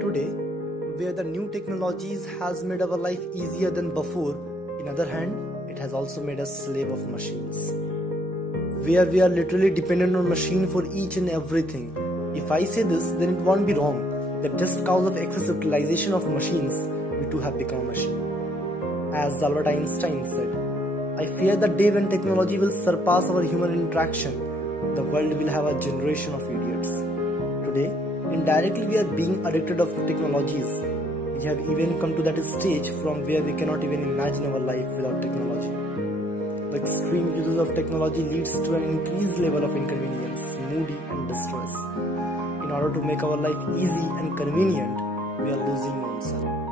Today, where the new technologies has made our life easier than before, in other hand, it has also made us slave of machines. Where we are literally dependent on machine for each and everything. If I say this, then it won't be wrong that just cause of excess utilization of machines, we too have become a machine. As Albert Einstein said, I fear the day when technology will surpass our human interaction. The world will have a generation of idiots. Today, indirectly we are being addicted of technologies. We have even come to that stage from where we cannot even imagine our life without technology. The extreme uses of technology leads to an increased level of inconvenience, moody and distress. In order to make our life easy and convenient, we are losing ourselves.